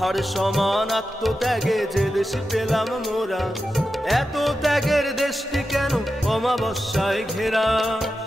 পাহাড় সমান আত্মত্যাগে যে দেশ পেলাম মোরা, এত ত্যাগের দেশটি কেন অমাবস্যায় ঘেরা?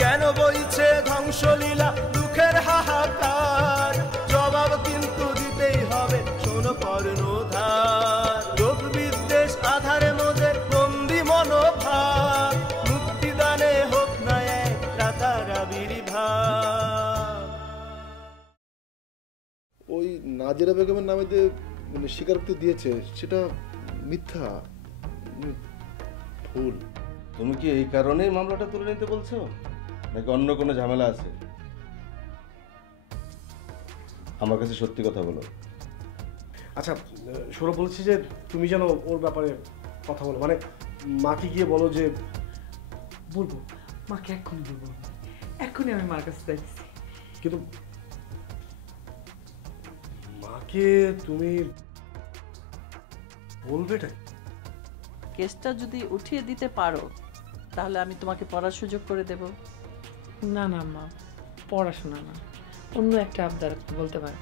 কেন বইছে ধ্বংসলীলা দুঃখের হাহাকার? জবাব কিন্তু দিতেই হবে, শোনো কর্ণধার। লোক বিদ্বেষ আধারে মোদের বন্দি মনোভাব, মুক্তিদানে হোক না এক রাতারাবির ভাব। ওই নাজিরা বেগমের নামে যে মানে স্বীকারোক্তি দিয়েছে সেটা মিথ্যা, ভুল। তুমি কি এই কারণেই মামলাটা তুলে নিতে বলছো, নাকি অন্য কোনো ঝামেলা আছে? আমার কাছে সত্যি কথা বলো। আচ্ছা সৌরভ বলছি যে তুমি যেন ওর ব্যাপারে কথা বলো, মানে মাকে গিয়ে বলো যে। বলবো মাকে, এক্ষুনি বলবো, এক্ষুনি আমি মার কাছে যাইতেছি। কিন্তু মাকে তুমি বলবেটা? কেসটা যদি উঠিয়ে দিতে পারো তাহলে আমি তোমাকে পড়ার সুযোগ করে দেব। না না মা, পড়াশোনা না, অন্য একটা আবদার বলতে পারো।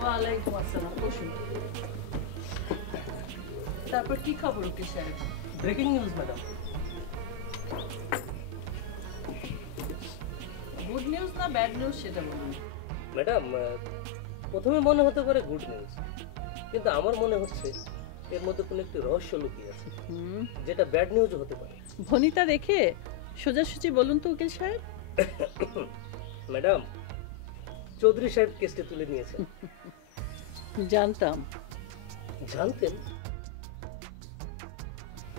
ওয়ালাইকুম আসসালাম, বসুন। তারপর কি খবর উকিল সাহেব? Breaking news madam. Good news না ব্যাড নিউজ সেটা বলুন। ম্যাডাম প্রথমে মনে হতে পারে গুড নিউজ, কিন্তু আমার মনে হচ্ছে এর মধ্যে কোনো একটি রহস্য লুকিয়ে আছে, যেটা ব্যাড নিউজ হতে পারে। ভনিতা রেখে সোজাসুজি বলুন তো উকিল সাহেব। ম্যাডাম, চৌধুরী সাহেব কেসটি তুলে নিয়েছেন। জানতাম। জানতেন?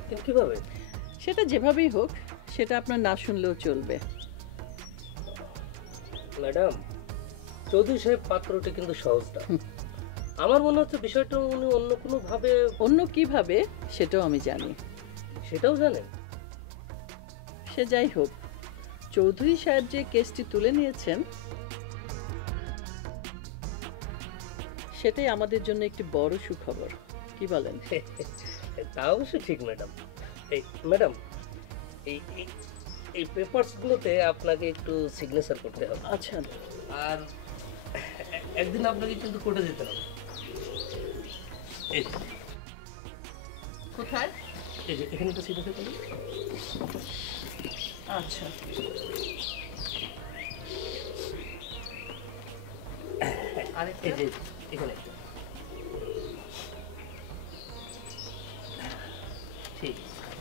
কিন্তু কিভাবে? সেটা যেভাবেই হোক, সেটা আপনার না শুনলেও চলবে। ম্যাডাম, চৌধুরী সাহেব পাত্রটি কিন্তু সহজ না। আমার মনে হচ্ছে বিষয়টা উনি অন্য কোনো ভাবে। অন্য কিভাবে সেটাও আমি জানি। সেটাও জানেন? সে যাই হোক, চৌধুরী সাহেব যে কেসটি তুলে নিয়েছেন সেটাই আমাদের জন্য একটি বড় সুখবর। কি বলেন? তা অবশ্য ঠিক ম্যাডাম। এই ম্যাডাম, এই এই পেপারসগুলোতে আপনাকে একটু সিগনেচার করতে হবে। আচ্ছা। আর একদিন আপনাকে কিন্তু কোর্টে যেতে হবে। এই কোথায়? এই যে এখানে তো সিগনেচার করুন। আচ্ছা। আরেকটা এই যে এখানে। ঠিক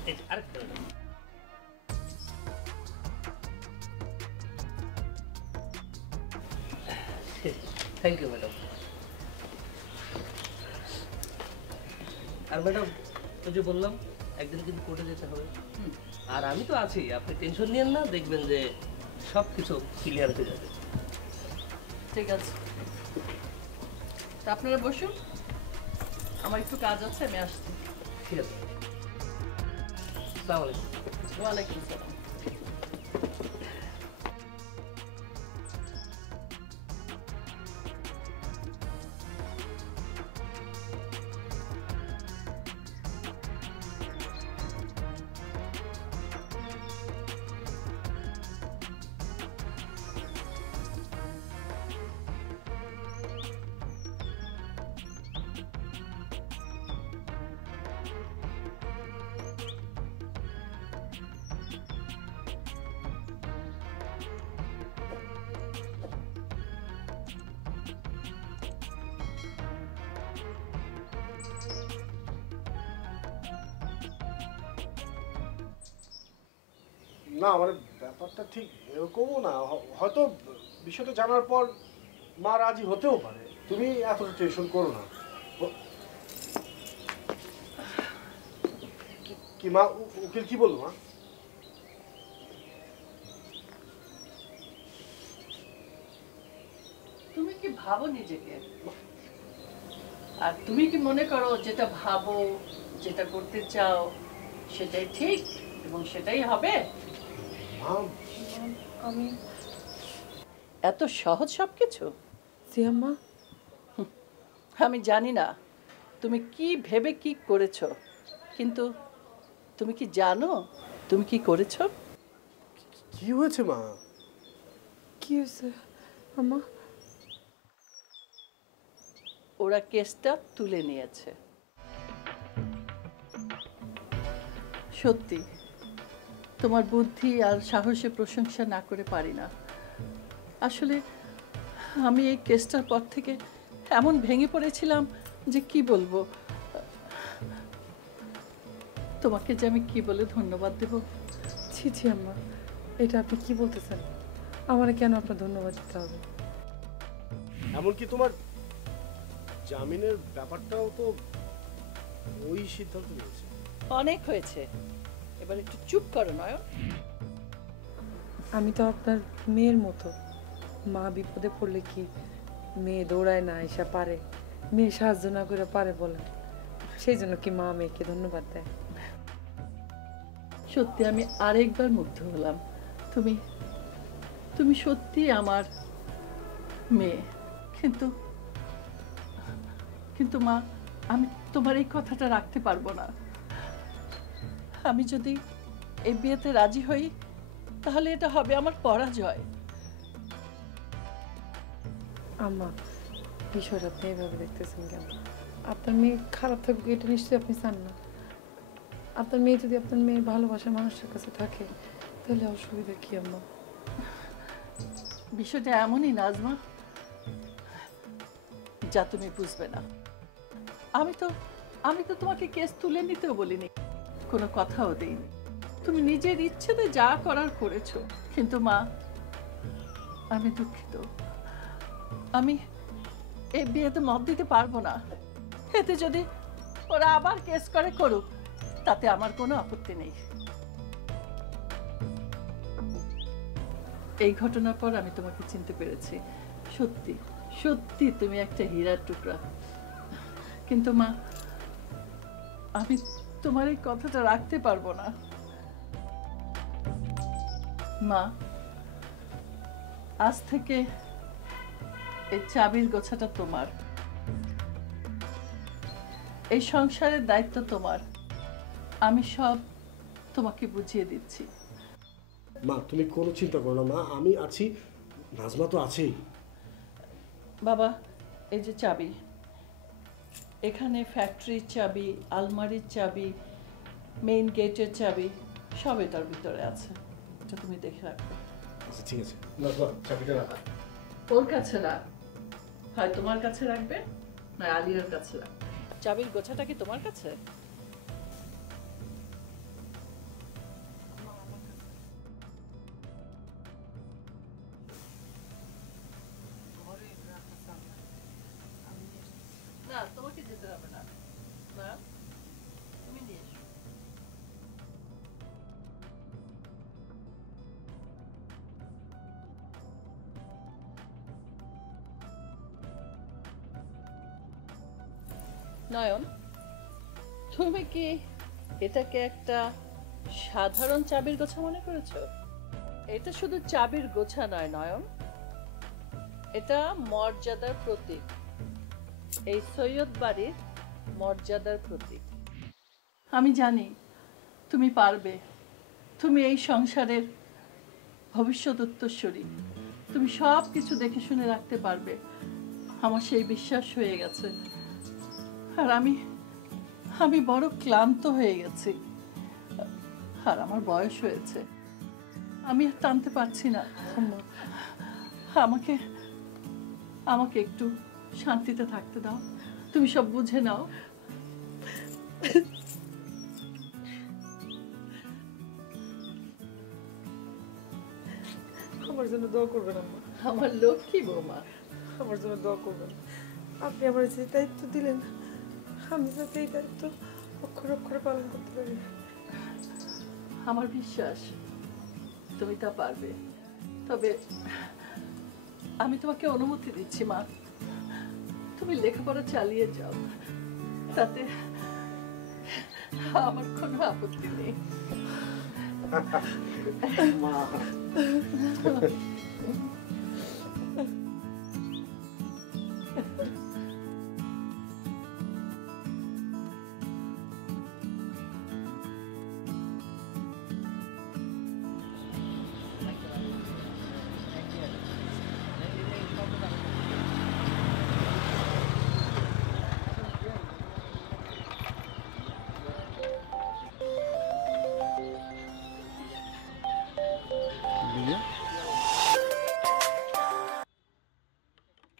এই আরেকটা। Thank you madam. আর ম্যাডাম, ওই যে বললাম একদিন কিন্তু কোর্টে যেতে হবে, আর আমি তো আছি, আপনি টেনশন নিয়েন না, দেখবেন যে সব কিছু ক্লিয়ার হয়ে যাবে। ঠিক আছে, তা আপনারা বসুন, আমার একটু কাজ আছে, আমি আসছি। ঠিক আছে, আসসালামু আলাইকুম। ওয়ালাইকুম আসসালাম। না মানে ব্যাপারটা ঠিক এরকমও না, হয়তো বিষয়টা জানার পর মা রাজি হতেও পারে। তুমি এতটা টেনশন করো না। কি মা, উকিল কি বললো মা? তুমি কি ভাবো নিজেকে? আর তুমি কি মনে করো যেটা ভাবো, যেটা করতে চাও সেটাই ঠিক? এবং সেটাই হবে। মা, আমি এত সহজ সব কিছু? জি আম্মা। আমি জানি না তুমি কি ভেবে কি করেছো, কিন্তু তুমি কি জানো তুমি কি করেছো? কি হয়েছে মা? কি হয়েছে আম্মা? ওরা কেসটা তুলে নিয়েছে। সত্যি তোমার বুদ্ধি আর সাহসে প্রশংসা না করে পারি না। আসলে আমি এই কেসটার পর থেকে এমন ভেঙে পড়েছিলাম যে কি বলবো। তোমাকে যে আমি কি বলে ধন্যবাদ দেব। ছি ছি আম্মা, এটা আপনি কি বলতেছেন? আমার কেন আপনার ধন্যবাদ দিতে হবে? এমনকি তোমার জামিনের ব্যাপারটাও তো ওই সিদ্ধান্ত নিয়েছে। অনেক হয়েছে, এবার একটু চুপ করো নয়ন। আমি তো আপনার মেয়ের মতো। মা বিপদে পড়লে কি মেয়ে দৌড়ায় না এসে পারে? মেয়ে সাহায্য না করে পারে বলেন? সেই জন্য কি মা মেয়েকে ধন্যবাদ দেয়? সত্যি আমি আরেকবার মুগ্ধ হলাম। তুমি তুমি সত্যি আমার মেয়ে। কিন্তু কিন্তু মা, আমি তোমার এই কথাটা রাখতে পারবো না। আমি যদি এই বিয়েতে রাজি হই তাহলে এটা হবে আমার পরাজয়। আম্মা, বিষয়টা আপনি এইভাবে দেখতেছেন কেন? আপনার মেয়ে খারাপ থাকুক এটা নিশ্চয়ই আপনি চান না। আপনার মেয়ে যদি আপনার মেয়ের ভালোবাসার মানুষের কাছে থাকে তাহলে অসুবিধা কি আম্মা? বিষয়টা এমনই নাজমা যা তুমি বুঝবে না। আমি তো তোমাকে কেস তুলে নিতেও বলিনি, কোনো কথাও দেইনি। তুমি নিজের ইচ্ছেতে যা করার করেছো। কিন্তু মা, আমি দুঃখিত। আমি এই বিয়েতে মত দিতে পারবো না। এতে যদি ওরা আবার কেস করে করুক তাতে আমার কোনো আপত্তি নেই। এই ঘটনার পর আমি তোমাকে চিনতে পেরেছি। সত্যি সত্যি তুমি একটা হীরার টুকরা। কিন্তু মা, আমি তোমার এই কথাটা রাখতে পারবো না। মা, আজ থেকে এই চাবির গোছাটা তোমার, এই সংসারের দায়িত্ব তোমার। আমি সব তোমাকে বুঝিয়ে দিচ্ছি। মা, তুমি কোনো চিন্তা করো না মা, আমি আছি, নাজমা তো আছেই। বাবা, এই যে চাবি, এখানে ফ্যাক্টরির চাবি, আলমারির চাবি, মেইন গেটের চাবি সব এটার ভিতরে আছে। এটা তুমি দেখে রাখবে। আচ্ছা ঠিক আছে, নাজমা চাবিটা রাখ। ওর কাছে রাখ, হয় তোমার কাছে রাখবে না আলিয়ার কাছে রাখবে। চাবির গোছাটা কি তোমার কাছে? না, তোমাকে যেতে হবে না। না, তুমি নিয়ে এসো। নয়ন, তুমি কি এটাকে একটা সাধারণ চাবির গোছা মনে করেছো? এটা শুধু চাবির গোছা নয় নয়ন, এটা মর্যাদার প্রতীক। এই সৈয়দ বাড়ির মর্যাদার প্রতীক। আমি জানি তুমি পারবে। তুমি এই সংসারের ভবিষ্যৎ উত্তরসূরি। তুমি সব কিছু দেখে শুনে রাখতে পারবে, আমার সেই বিশ্বাস হয়ে গেছে। আর আমি বড় ক্লান্ত হয়ে গেছি, আর আমার বয়স হয়েছে, আমি আর টানতে পারছি না। আমাকে আমাকে একটু শান্তিতে থাকতে দাও। তুমি সব বুঝে নাও। আমার জন্য দোয়া করবেন আম্মা। আমার লক্ষ্মী বৌমা, আমার জন্য দোয়া করবেন। আপনি আমার যে দায়িত্ব দিলেন আমি যাতে এই দায়িত্ব অক্ষরে অক্ষরে পালন করতে পারি। আমার বিশ্বাস তুমি তা পারবে। তবে আমি তোমাকে অনুমতি দিচ্ছি মা, তুমি লেখাপড়া চালিয়ে যাও, তাতে আমার কোনো আপত্তি নেই। মা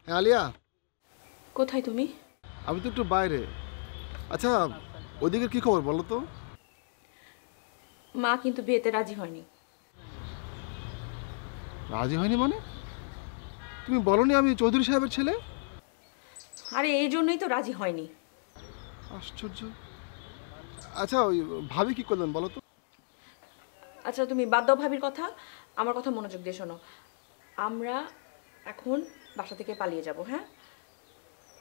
হ্যাঁ আলিয়া, কোথায় তুমি? আমি তো একটু বাইরে। আচ্ছা, ওইদিকের কি খবর বলো তো? মা কিন্তু বিয়েতে রাজি হয়নি। রাজি হয়নি মানে? তুমি বলনি আমি চৌধুরী সাহেবের ছেলে? আরে এই জন্যই তো রাজি হয়নি। আশ্চর্য। আচ্ছা, ওই ভাবি কি করলেন বলো তো? আচ্ছা তুমি বাদ দাও ভাবির কথা, আমার কথা মনোযোগ দিয়ে শোনো। আমরা এখন বাসা থেকে পালিয়ে যাব, হ্যাঁ?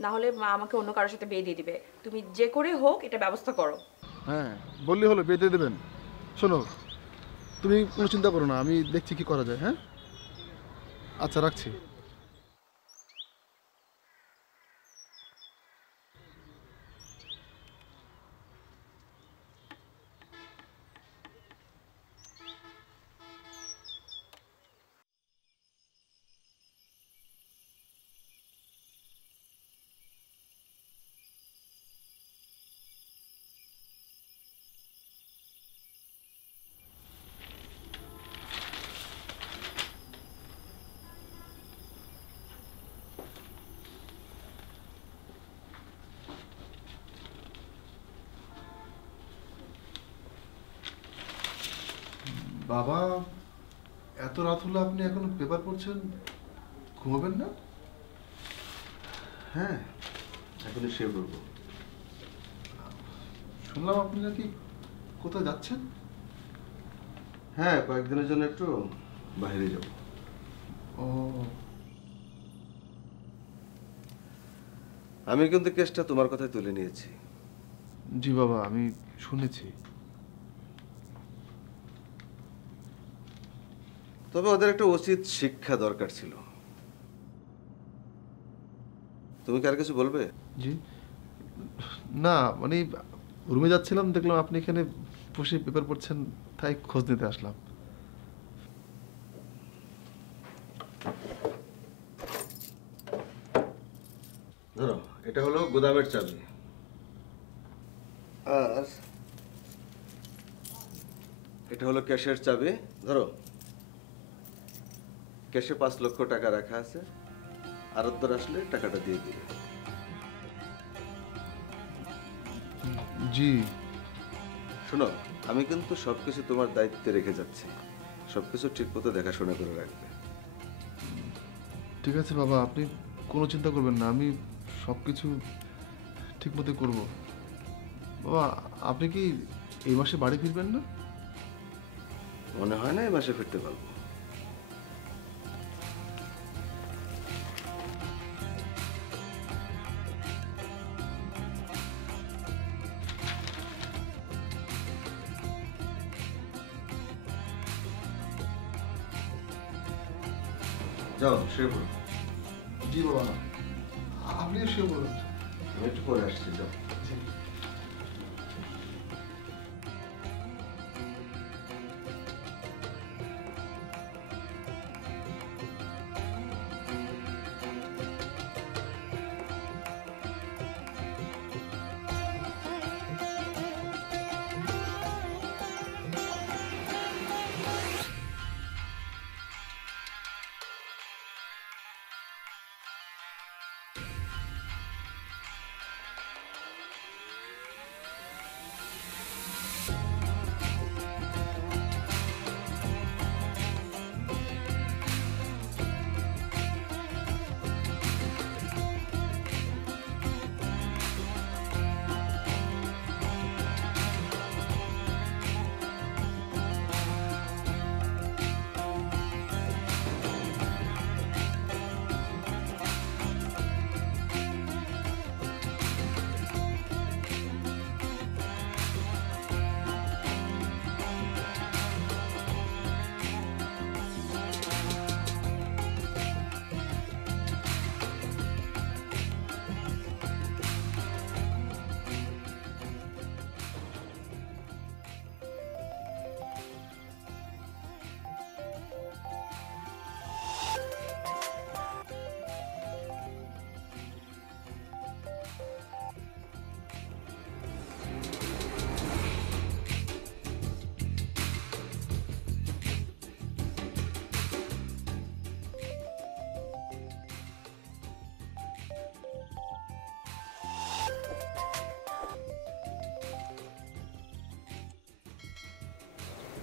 না হলে মা আমাকে অন্য কারোর সাথে বিয়ে দিয়ে দিবে। তুমি যে করে হোক এটা ব্যবস্থা করো। হ্যাঁ, বললি হলো, বিয়ে দিয়ে দেবেন। শোনো, তুমি কোনো চিন্তা করো না, আমি দেখছি কি করা যায়। হ্যাঁ, আচ্ছা রাখছি। বাবা, এত রাত হলো আপনি এখনো পেপার পড়ছেন? ঘুমাবেন না? হ্যাঁ, এখনই শুয়ে পড়বো। শুনলাম আপনি নাকি কোথায় যাচ্ছেন? হ্যাঁ, কয়েকদিনের জন্য একটু বাইরে যাব। ও, আমি কিন্তু কেসটা তোমার কথায় তুলে নিয়েছি। জি বাবা, আমি শুনেছি। তবে ওদের একটা উচিত শিক্ষা দরকার ছিল। তুমি কি আর কিছু বলবে? জি না, মানে রুমে যাচ্ছিলাম, দেখলাম আপনি এখানে বসে পেপার পড়ছেন, তাই খোঁজ নিতে আসলাম। ধরো, এটা হলো গোদামের চাবি, আর এটা হলো ক্যাশের চাবি। ধরো, ক্যাশে 5 লক্ষ টাকা রাখা আছে, আরতদার আসলে টাকাটা দিয়ে দিবে। জি। শোনো, আমি কিন্তু সবকিছু তোমার দায়িত্বে রেখে যাচ্ছি, সবকিছু ঠিক মতো দেখাশোনা করে রাখবে। ঠিক আছে বাবা, আপনি কোনো চিন্তা করবেন না, আমি সব কিছু ঠিক মতো করবো। বাবা, আপনি কি এই মাসে বাড়ি ফিরবেন না? মনে হয় না এই মাসে ফিরতে পারবো। যাও, শুয়ে পড়ো। জি বাবা, আপনি শুয়ে বলুন। আমি একটু পরে আসছি, যাও।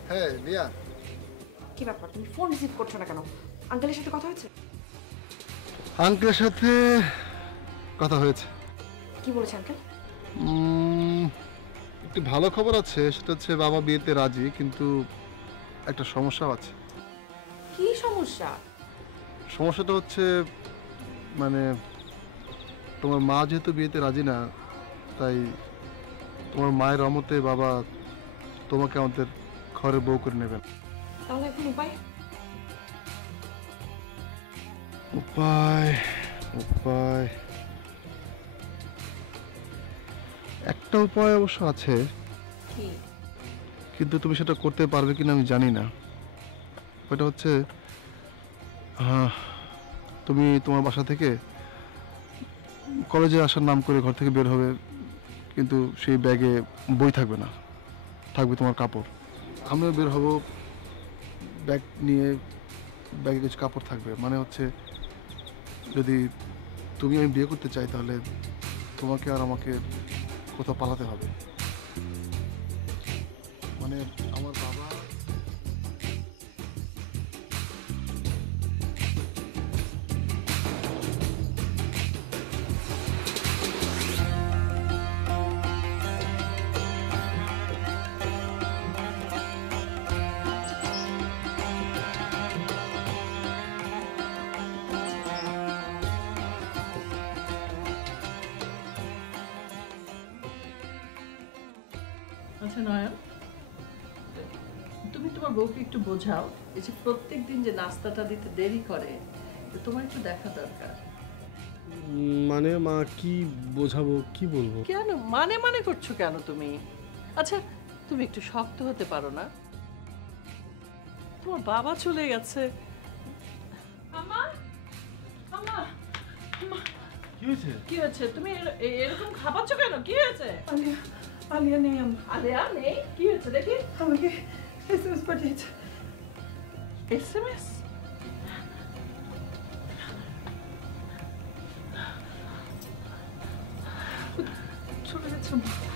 হ্যাঁ রিয়া, কি ব্যাপার, তুমি ফোন রিসিভ করছো না কেন? আঙ্কেলের সাথে কথা হয়েছে? আঙ্কেলের সাথে কথা হয়েছে। কি বলেছে আঙ্কেল? একটি ভালো খবর আছে, সেটা হচ্ছে বাবা বিয়েতে রাজি, কিন্তু একটা সমস্যা আছে। কি সমস্যা? সমস্যাটা হচ্ছে মানে তোমার মা যেহেতু বিয়েতে রাজি না, তাই তোমার মায়ের অমতে বাবা তোমাকে আমাদের ঘরে বউ করে নেবেন। তাহলে এখন উপায়? উপায় উপায় একটা উপায় অবশ্য আছে, কি? কিন্তু তুমি সেটা করতে পারবে কিনা আমি জানি না। ওটা হচ্ছে তুমি তোমার বাসা থেকে কলেজে আসার নাম করে ঘর থেকে বের হবে, কিন্তু সেই ব্যাগে বই থাকবে না, থাকবে তোমার কাপড়। আমিও বের হব, ব্যাগ নিয়ে, ব্যাগে কিছু কাপড় থাকবে। মানে হচ্ছে যদি তুমি আমি বিয়ে করতে চাই, তাহলে তোমাকে আর আমাকে কোথাও পালাতে হবে। মানে আমার বাবা আচ্ছা নয়ন, তুমি তোমার বউকে একটু বোঝাও, এই যে প্রত্যেক দিন যে নাস্তাটা দিতে দেরি করে, তো তোমার একটু দেখা দরকার। মানে মা কি বোঝাবো, কি বলবো? কেন মানে মানে করছো কেন তুমি? আচ্ছা তুমি একটু শক্ত হতে পারো না? তোমার বাবা চলে গেছে। আমা, আমা, আমা, কি হয়েছে? কি হয়েছে? তুমি এরকম খাবাচ্ছ কেন? কি হয়েছে? আলিয়া, আলিয়া নেই আম্মা। আলিয়া নেই? কি হয়েছে দেখি? আমাকে এসএমএস পাঠিয়েছে। এসএমএস? চলে গেছে আম্মা।